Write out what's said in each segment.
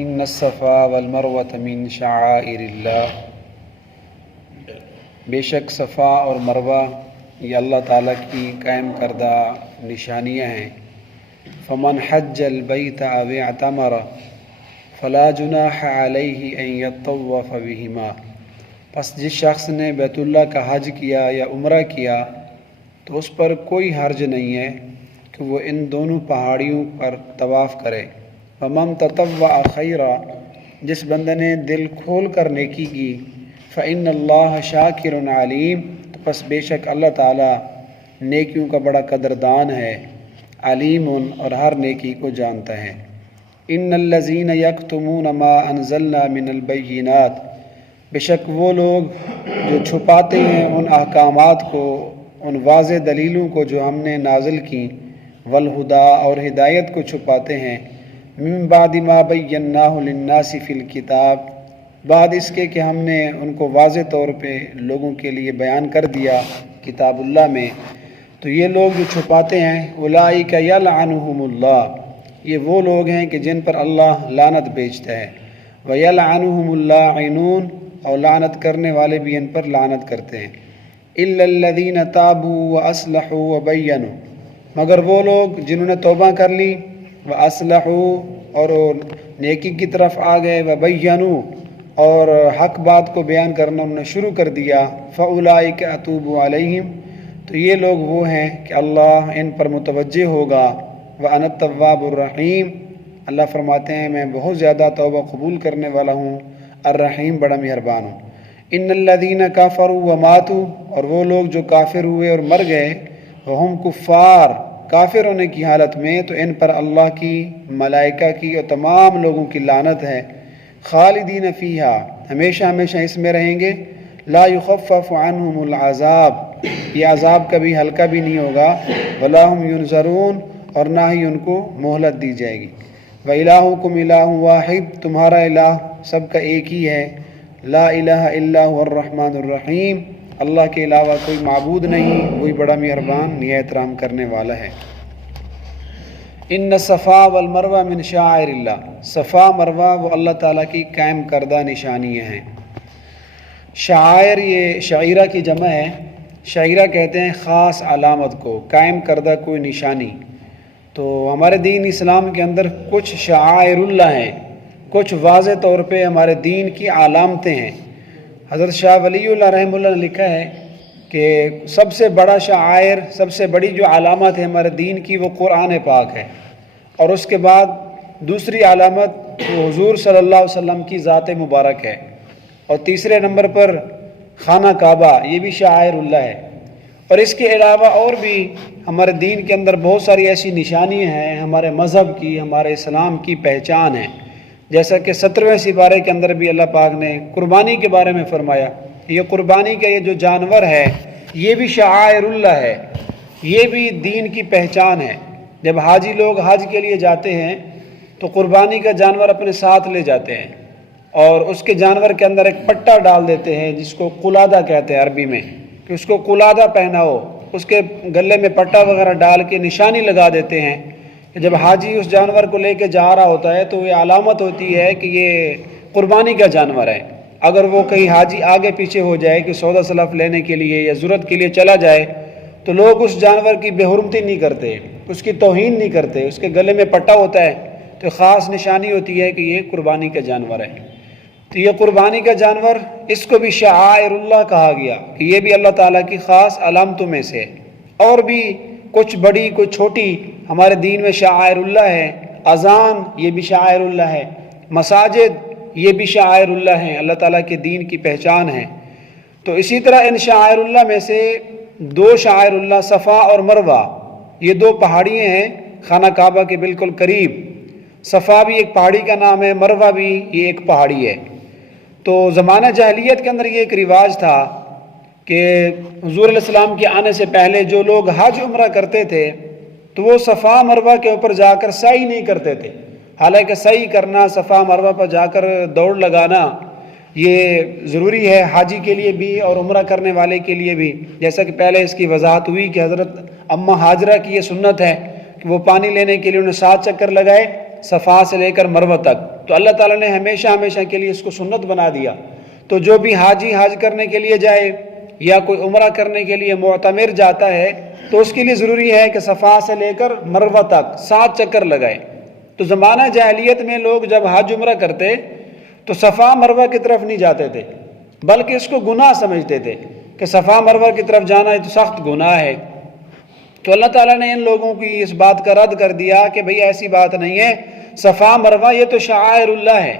ان الصفا والمروۃ من شعائر اللہ، بے شک صفا اور مروہ یہ اللہ تعالیٰ کی قائم کردہ نشانیاں ہیں۔ فمن حج البیت او اعتمر فلا جناح علیہ ان یطوف بہما، پس جس شخص نے بیت اللہ کا حج کیا یا عمرہ کیا تو اس پر کوئی حرج نہیں ہے کہ وہ ان دونوں پہاڑیوں پر طواف کرے۔ ومن تطوع خیرا، جس بندے نے دل کھول کر نیکی کی، فإن اللہ شاکر علیم، تو پس بے شک اللہ تعالیٰ نیکیوں کا بڑا قدردان ہے، علیم اور ہر نیکی کو جانتا ہے۔ ان الذین یکتمون ما انزلنا من البینات، بے شک وہ لوگ جو چھپاتے ہیں ان احکامات کو، ان واضح دلیلوں کو جو ہم نے نازل کی، والہدا اور ہدایت کو چھپاتے ہیں، من بعد ما بیناہ للناس فی الکتاب، بعد اس کے کہ ہم نے ان کو واضح طور پہ لوگوں کے لیے بیان کر دیا کتاب اللہ میں۔ تو یہ لوگ جو چھپاتے ہیں، اولئک یلعنہم اللہ، یہ وہ لوگ ہیں کہ جن پر اللہ لعنت بھیجتا ہے، ویلعنہم اللاعنون، اور لعنت کرنے والے بھی ان پر لعنت کرتے ہیں۔ الا الذین تابوا واصلحوا وبینوا، مگر وہ لوگ جنہوں نے توبہ کر لی، واصلحوا اور نیکی کی طرف آ گئے، وبینوا اور حق بات کو بیان کرنا انہوں نے شروع کر دیا، فاولئک اتوب علیہم، تو یہ لوگ وہ ہیں کہ اللہ ان پر متوجہ ہوگا۔ وانا التواب الرحیم، اللہ فرماتے ہیں میں بہت زیادہ توبہ قبول کرنے والا ہوں، الرحیم بڑا مہربان ہوں۔ ان الذین کفروا وماتوا، اور وہ لوگ جو کافر ہوئے اور مر گئے، وہم کفار، کافر ہونے کی حالت میں، تو ان پر اللہ کی، ملائکہ کی اور تمام لوگوں کی لعنت ہے، خالدین فیہا، ہمیشہ ہمیشہ اس میں رہیں گے، لا یخفف عنہم العذاب، یہ عذاب کبھی ہلکا بھی نہیں ہوگا، ولا ہم ینظرون، اور نہ ہی ان کو مہلت دی جائے گی۔ وَإِلَٰهُكُمْ إِلَٰهٌ وَاحِدٌ، تمہارا الہ سب کا ایک ہی ہے، لا الہ الا هو الرحمن الرحیم، اللہ کے علاوہ کوئی معبود نہیں، وہی بڑا مہربان نہایت رحم کرنے والا ہے۔ ان الصفا والمروہ من شعائر اللہ، صفا مروہ وہ اللہ تعالیٰ کی قائم کردہ نشانیاں ہیں۔ شعائر یہ شعیرہ کی جمع ہے، شعیرہ کہتے ہیں خاص علامت کو، قائم کردہ کوئی نشانی۔ تو ہمارے دین اسلام کے اندر کچھ شعائر اللہ ہیں، کچھ واضح طور پہ ہمارے دین کی علامتیں ہیں۔ حضرت شاہ ولی اللہ رحمہ اللہ نے لکھا ہے کہ سب سے بڑا شعائر، سب سے بڑی جو علامت ہے ہمارے دین کی، وہ قرآن پاک ہے، اور اس کے بعد دوسری علامت وہ حضور صلی اللہ علیہ وسلم کی ذات مبارک ہے، اور تیسرے نمبر پر خانہ کعبہ، یہ بھی شعائر اللہ ہے۔ اور اس کے علاوہ اور بھی ہمارے دین کے اندر بہت ساری ایسی نشانیاں ہیں، ہمارے مذہب کی، ہمارے اسلام کی پہچان ہے، جیسا کہ 17ویں سپارے کے اندر بھی اللہ پاک نے قربانی کے بارے میں فرمایا، یہ قربانی کا یہ جو جانور ہے یہ بھی شعائر اللہ ہے، یہ بھی دین کی پہچان ہے۔ جب حاجی لوگ حج کے لیے جاتے ہیں تو قربانی کا جانور اپنے ساتھ لے جاتے ہیں، اور اس کے جانور کے اندر ایک پٹا ڈال دیتے ہیں جس کو قلادہ کہتے ہیں عربی میں، کہ اس کو قلادہ پہناؤ، اس کے گلے میں پٹا وغیرہ ڈال کے نشانی لگا دیتے ہیں کہ جب حاجی اس جانور کو لے کے جا رہا ہوتا ہے تو یہ علامت ہوتی ہے کہ یہ قربانی کا جانور ہے۔ اگر وہ کہیں حاجی آگے پیچھے ہو جائے کہ سودا سلف لینے کے لیے یا ضرورت کے لیے چلا جائے تو لوگ اس جانور کی بے حرمتی نہیں کرتے، اس کی توہین نہیں کرتے، اس کے گلے میں پٹا ہوتا ہے تو خاص نشانی ہوتی ہے کہ یہ قربانی کا جانور ہے۔ تو یہ قربانی کا جانور، اس کو بھی شعائر اللہ کہا گیا کہ یہ بھی اللہ تعالیٰ کی خاص علامتوں میں سے ہے۔ اور بھی کچھ بڑی کچھ چھوٹی ہمارے دین میں شعائر اللہ ہے، اذان یہ بھی شعائر اللہ ہے، مساجد یہ بھی شعائر اللہ ہیں، اللہ تعالیٰ کے دین کی پہچان ہے۔ تو اسی طرح ان شعائر اللہ میں سے دو شعائر اللہ صفا اور مروہ، یہ دو پہاڑیاں ہیں خانہ کعبہ کے بالکل قریب۔ صفا بھی ایک پہاڑی کا نام ہے، مروہ بھی یہ ایک پہاڑی ہے۔ تو زمانہ جاہلیت کے اندر یہ ایک رواج تھا کہ حضور علیہ السلام کے آنے سے پہلے جو لوگ حج عمرہ کرتے تھے تو وہ صفا مروہ کے اوپر جا کر سعی نہیں کرتے تھے، حالانکہ سعی کرنا، صفا مروہ پر جا کر دوڑ لگانا یہ ضروری ہے حاجی کے لیے بھی اور عمرہ کرنے والے کے لیے بھی، جیسا کہ پہلے اس کی وضاحت ہوئی کہ حضرت اماں ہاجرہ کی یہ سنت ہے کہ وہ پانی لینے کے لیے انہیں 7 چکر لگائے صفا سے لے کر مروہ تک، تو اللہ تعالیٰ نے ہمیشہ ہمیشہ کے لیے اس کو سنت بنا دیا۔ تو جو بھی حاجی حج کرنے کے لیے جائے یا کوئی عمرہ کرنے کے لیے معتمر جاتا ہے تو اس کے لیے ضروری ہے کہ صفا سے لے کر مروہ تک 7 چکر لگائے۔ تو زمانہ جاہلیت میں لوگ جب حج عمرہ کرتے تو صفا مروہ کی طرف نہیں جاتے تھے، بلکہ اس کو گناہ سمجھتے تھے کہ صفا مروہ کی طرف جانا یہ تو سخت گناہ ہے۔ تو اللہ تعالیٰ نے ان لوگوں کی اس بات کا رد کر دیا کہ بھئی ایسی بات نہیں ہے، صفا مروہ یہ تو شعائر اللہ ہے،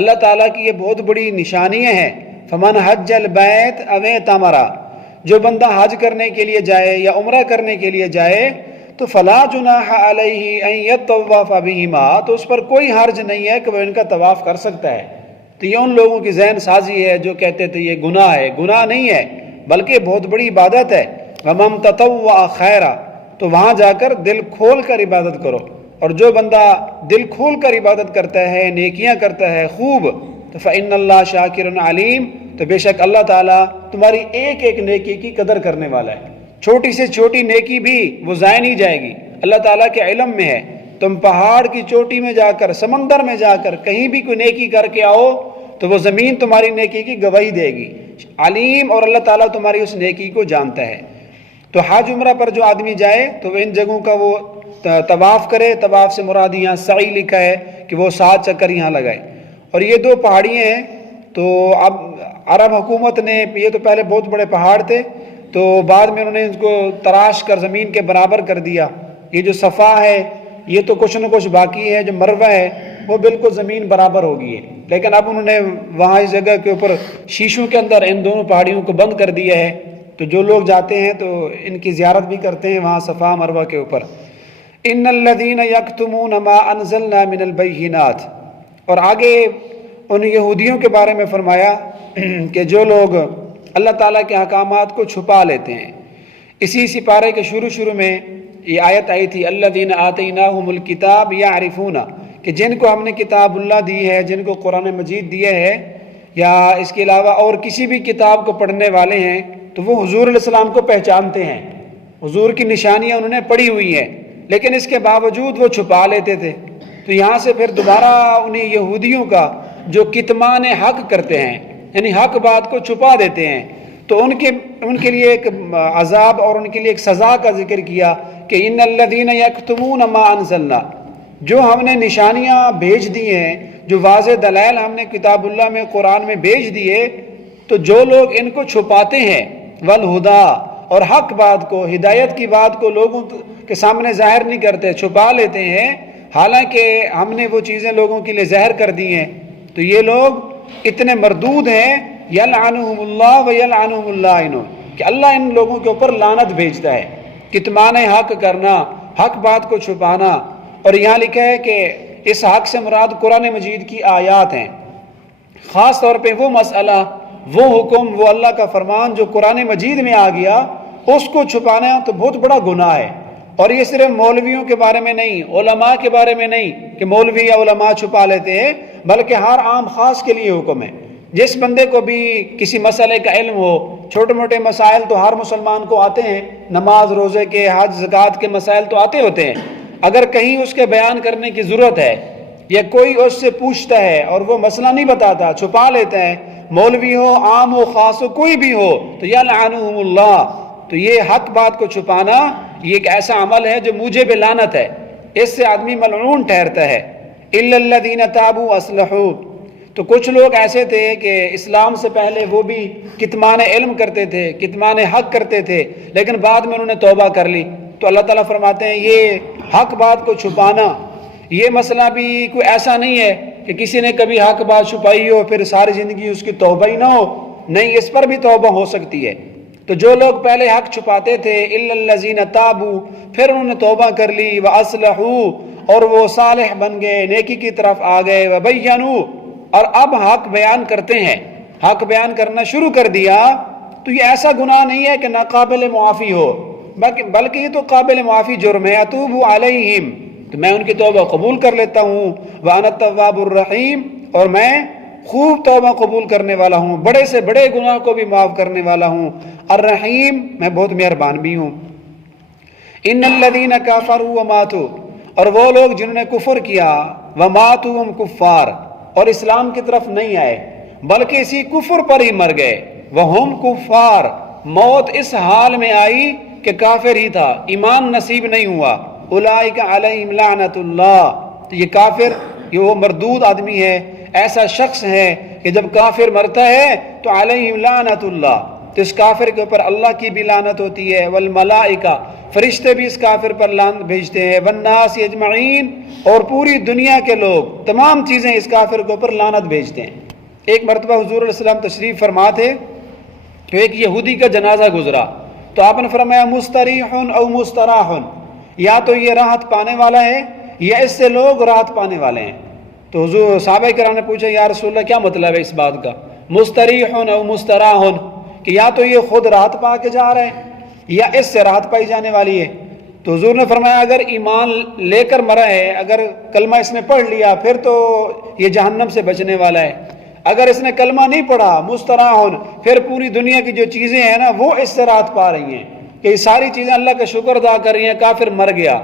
اللہ تعالیٰ کی یہ بہت بڑی نشانیاں ہیں۔ فمن حج البیت او اعتمر، جو بندہ حج کرنے کے لیے جائے یا عمرہ کرنے کے لیے جائے تو فلا جناح علیہ ان یطوف بہما، تو اس پر کوئی حرج نہیں ہے کہ وہ ان کا طواف کر سکتا ہے۔ تو یہ ان لوگوں کی ذہن سازی ہے جو کہتے تھے یہ گناہ ہے، گناہ نہیں ہے بلکہ بہت بڑی عبادت ہے۔ ومن تطوع خیرا، تو وہاں جا کر دل کھول کر عبادت کرو، اور جو بندہ دل کھول کر عبادت کرتا ہے، نیکیاں کرتا ہے خوب، تو فإن اللہ شاکر علیم، تو بے شک اللہ تعالیٰ تمہاری ایک ایک نیکی کی قدر کرنے والا ہے۔ چھوٹی سے چھوٹی نیکی بھی وہ ضائع نہیں جائے گی، اللہ تعالیٰ کے علم میں ہے۔ تم پہاڑ کی چوٹی میں جا کر، سمندر میں جا کر کہیں بھی کوئی نیکی کر کے آؤ تو وہ زمین تمہاری نیکی کی گواہی دے گی، علیم، اور اللہ تعالیٰ تمہاری اس نیکی کو جانتا ہے۔ تو حج عمرہ پر جو آدمی جائے تو ان جگہوں کا وہ طواف کرے۔ طواف سے مراد یہاں سعی لکھا ہے کہ وہ 7 چکر یہاں لگائے۔ اور یہ 2 پہاڑیاں ہیں، تو اب عرب حکومت نے، یہ تو پہلے بہت بڑے پہاڑ تھے تو بعد میں انہوں نے اس کو تراش کر زمین کے برابر کر دیا۔ یہ جو صفا ہے یہ تو کچھ نہ کچھ باقی ہے، جو مروہ ہے وہ بالکل زمین برابر ہو گئی ہے، لیکن اب انہوں نے وہاں اس جگہ کے اوپر شیشوں کے اندر ان دونوں پہاڑیوں کو بند کر دیا ہے۔ تو جو لوگ جاتے ہیں تو ان کی زیارت بھی کرتے ہیں وہاں صفا مروہ کے اوپر۔ ان الذین یکتمون ما انزلنا من البینات، اور آگے ان یہودیوں کے بارے میں فرمایا کہ جو لوگ اللہ تعالیٰ کے احکامات کو چھپا لیتے ہیں۔ اسی سپارے کے شروع میں یہ آیت آئی تھی، الذین آتیناہم الکتاب یعرفون، کہ جن کو ہم نے کتاب اللہ دی ہے، جن کو قرآن مجید دیا ہے، یا اس کے علاوہ اور کسی بھی کتاب کو پڑھنے والے ہیں تو وہ حضور علیہ السلام کو پہچانتے ہیں، حضور کی نشانیاں انہوں نے پڑھی ہوئی ہیں، لیکن اس کے باوجود وہ چھپا لیتے تھے۔ تو یہاں سے پھر دوبارہ انہیں یہودیوں کا جو کتمان حق کرتے ہیں، یعنی حق بات کو چھپا دیتے ہیں، تو ان کے لیے ایک عذاب اور ان کے لیے ایک سزا کا ذکر کیا کہ ان الذین یکتمون ما انزلنا، جو ہم نے نشانیاں بھیج دی ہیں، جو واضح دلائل ہم نے کتاب اللہ میں قرآن میں بھیج دیے، تو جو لوگ ان کو چھپاتے ہیں، والہدا، اور حق بات کو، ہدایت کی بات کو لوگوں کے سامنے ظاہر نہیں کرتے، چھپا لیتے ہیں، حالانکہ ہم نے وہ چیزیں لوگوں کے لیے ظاہر کر دی ہیں، تو یہ لوگ اتنے مردود ہیں، یلعنہم اللہ و یلعنہم اللائنون، کہ اللہ ان لوگوں کے اوپر لعنت بھیجتا ہے۔ کتمان حق کرنا، حق بات کو چھپانا، اور یہاں لکھا ہے کہ اس حق سے مراد قرآن مجید کی آیات ہیں، خاص طور پہ وہ مسئلہ، وہ حکم، وہ اللہ کا فرمان جو قرآن مجید میں آ گیا، اس کو چھپانا تو بہت بڑا گناہ ہے۔ اور یہ صرف مولویوں کے بارے میں نہیں، علماء کے بارے میں نہیں کہ مولوی یا علماء چھپا لیتے ہیں، بلکہ ہر عام خاص کے لیے حکم ہے۔ جس بندے کو بھی کسی مسئلے کا علم ہو، چھوٹے موٹے مسائل تو ہر مسلمان کو آتے ہیں، نماز روزے کے، حج زکوٰۃ کے مسائل تو آتے ہوتے ہیں، اگر کہیں اس کے بیان کرنے کی ضرورت ہے یا کوئی اس سے پوچھتا ہے اور وہ مسئلہ نہیں بتاتا، چھپا لیتا ہے، مولوی ہو، عام ہو، خاص ہو، کوئی بھی ہو، تو یلعنہم اللہ، تو یہ حق بات کو چھپانا یہ ایک ایسا عمل ہے جو موجب لعنت ہے، اس سے آدمی ملعون ٹھہرتا ہے۔ الا الذین تابوا واصلحوا، تو کچھ لوگ ایسے تھے کہ اسلام سے پہلے وہ بھی کتمان علم کرتے تھے، کتمان حق کرتے تھے، لیکن بعد میں انہوں نے توبہ کر لی، تو اللہ تعالیٰ فرماتے ہیں یہ حق بات کو چھپانا، یہ مسئلہ بھی کوئی ایسا نہیں ہے کہ کسی نے کبھی حق بات چھپائی ہو پھر ساری زندگی اس کی توبہ ہی نہ ہو، نہیں، اس پر بھی توبہ ہو سکتی ہے۔ تو جو لوگ پہلے حق چھپاتے تھے، الا الذین تابوا، پھر انہوں نے توبہ کر لی، واصلحوا، اور وہ صالح بن گئے، نیکی کی طرف آ گئے، وبینوا، اور اب حق بیان کرتے ہیں، حق بیان کرنا شروع کر دیا، تو یہ ایسا گناہ نہیں ہے کہ ناقابل معافی ہو، بلکہ یہ تو قابل معافی جرم ہے۔ اتوب علیہم، تو میں ان کی توبہ قبول کر لیتا ہوں، وانا التواب الرحیم، اور میں خوب توبہ قبول کرنے والا ہوں، بڑے سے بڑے گناہ کو بھی معاف کرنے والا ہوں، الرحیم، میں بہت مہربان بھی ہوں۔ ان الذین کفروا وماتوا، اور وہ لوگ جنہوں نے کفر کیا وماتوا وهم کفار، اور اسلام کی طرف نہیں آئے بلکہ اسی کفر پر ہی مر گئے، وہم کفار، موت اس حال میں آئی کہ کافر ہی تھا، ایمان نصیب نہیں ہوا، اولئک علیہم لعنت اللہ، تو یہ کافر، یہ وہ مردود آدمی ہے، ایسا شخص ہے کہ جب کافر مرتا ہے تو علیہم لعنت اللہ، تو اس کافر کے اوپر اللہ کی بھی لعنت ہوتی ہے، والملائکہ، فرشتے بھی اس کافر پر لعنت بھیجتے ہیں، والناس اجمعین، اور پوری دنیا کے لوگ، تمام چیزیں اس کافر کے اوپر لعنت بھیجتے ہیں۔ ایک مرتبہ حضور علیہ السلام تشریف فرما تھے تو ایک یہودی کا جنازہ گزرا، تو آپ نے فرمایا مستریح او مستراح، یا تو یہ راحت پانے والا ہے یا اس سے لوگ راحت پانے والے ہیں۔ تو حضور صحابہ کرام نے پوچھا یا رسول اللہ کیا مطلب ہے اس بات کا، مستریح او مستراح، کہ یا تو یہ خود راحت پا کے جا رہے ہیں یا اس سے راحت پائی جانے والی ہے۔ تو حضور نے فرمایا اگر ایمان لے کر مرا ہے، اگر کلمہ اس نے پڑھ لیا پھر تو یہ جہنم سے بچنے والا ہے، اگر اس نے کلمہ نہیں پڑھا مستراحن، پھر پوری دنیا کی جو چیزیں ہیں نا وہ اس سے راحت پا رہی ہیں کہ یہ ساری چیزیں اللہ کا شکر ادا کر رہی ہیں، کافر مر گیا،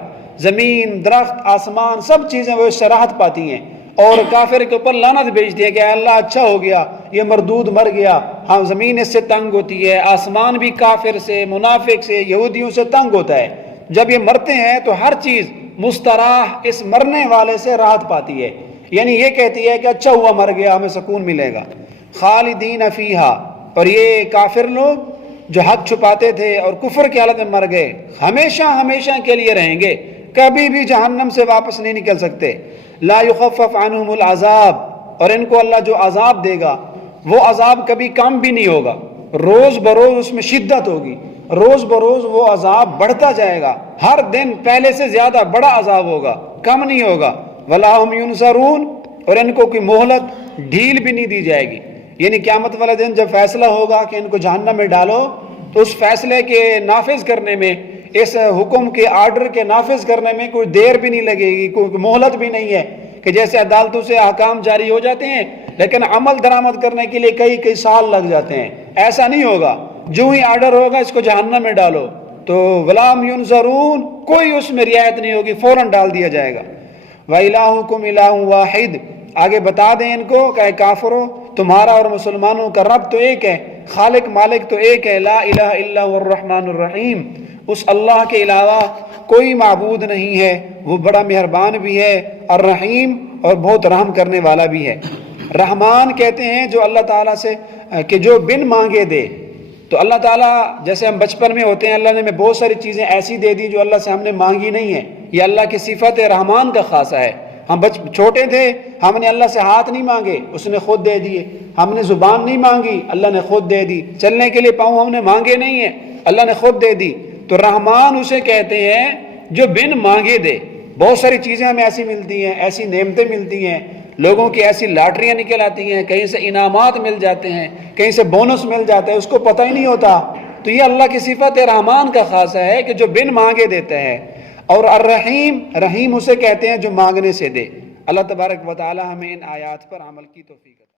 زمین درخت آسمان سب چیزیں وہ اس سے راحت پاتی ہیں، اور کافر کے اوپر لعنت بھیجتی ہے کہ اے اللہ اچھا ہو گیا یہ مردود مر گیا، ہاں زمین اس سے تنگ ہوتی ہے، آسمان بھی کافر سے، منافق سے، یہودیوں سے تنگ ہوتا ہے، جب یہ مرتے ہیں تو ہر چیز مستراح اس مرنے والے سے راحت پاتی ہے، یعنی یہ کہتی ہے کہ اچھا ہوا مر گیا ہمیں سکون ملے گا۔ خالدین فیہا، اور یہ کافر لوگ جو حق چھپاتے تھے اور کفر کی حالت میں مر گئے ہمیشہ ہمیشہ کے لیے رہیں گے، کبھی بھی جہنم سے واپس نہیں نکل سکتے۔ لا یخفف عنہم العذاب، اور ان کو اللہ جو عذاب دے گا وہ عذاب کبھی کم بھی نہیں ہوگا، روز بروز اس میں شدت ہوگی، روز بروز وہ عذاب بڑھتا جائے گا، ہر دن پہلے سے زیادہ بڑا عذاب ہوگا، کم نہیں ہوگا۔ ولا ہم ینصرون، اور ان کو کوئی مہلت ڈھیل بھی نہیں دی جائے گی، یعنی قیامت والے دن جب فیصلہ ہوگا کہ ان کو جہنم میں ڈالو تو اس فیصلے کے نافذ کرنے میں، اس حکم کے آرڈر کے نافذ کرنے میں کوئی دیر بھی نہیں لگے گی، کوئی مہلت بھی نہیں ہے کہ جیسے عدالتوں سے احکام جاری ہو جاتے ہیں لیکن عمل درآمد کرنے کے لیے کئی سال لگ جاتے ہیں، ایسا نہیں ہوگا، جو ہی آرڈر ہوگا اس کو جہنم میں ڈالو تو ولام ینظرون، کوئی اس میں رعایت نہیں ہوگی، فوراً ڈال دیا جائے گا۔ وَإِلَٰهُكُمْ إِلَٰهٌ وَاحِدٌ، آگے بتا دیں ان کو کہ کافروں تمہارا اور مسلمانوں کا رب تو ایک ہے، خالق مالک تو ایک ہے، لا الہ الا هو الرحمن الرحیم، اس اللہ کے علاوہ کوئی معبود نہیں ہے، وہ بڑا مہربان بھی ہے، الرحیم، اور بہت رحم کرنے والا بھی ہے۔ رحمان کہتے ہیں جو اللہ تعالیٰ سے کہ جو بن مانگے دے، تو اللہ تعالیٰ جیسے ہم بچپن میں ہوتے ہیں اللہ نے ہمیں بہت ساری چیزیں ایسی دے دی جو اللہ سے ہم نے مانگی نہیں ہے، یہ اللہ کی صفت رحمان کا خاصہ ہے۔ ہم چھوٹے تھے ہم نے اللہ سے ہاتھ نہیں مانگے، اس نے خود دے دیے، ہم نے زبان نہیں مانگی اللہ نے خود دے دی، چلنے کے لیے پاؤں ہم نے مانگے نہیں ہیں اللہ نے خود دے دی۔ تو رحمان اسے کہتے ہیں جو بن مانگے دے، بہت ساری چیزیں ہمیں ایسی ملتی ہیں، ایسی نعمتیں ملتی ہیں، لوگوں کی ایسی لاٹریاں نکل آتی ہیں، کہیں سے انعامات مل جاتے ہیں، کہیں سے بونس مل جاتا ہے، اس کو پتہ ہی نہیں ہوتا، تو یہ اللہ کی صفت رحمان کا خاصہ ہے کہ جو بن مانگے دیتا ہے۔ اور الرحیم، رحیم اسے کہتے ہیں جو مانگنے سے دے۔ اللہ تبارک و تعالی ہمیں ان آیات پر عمل کی توفیق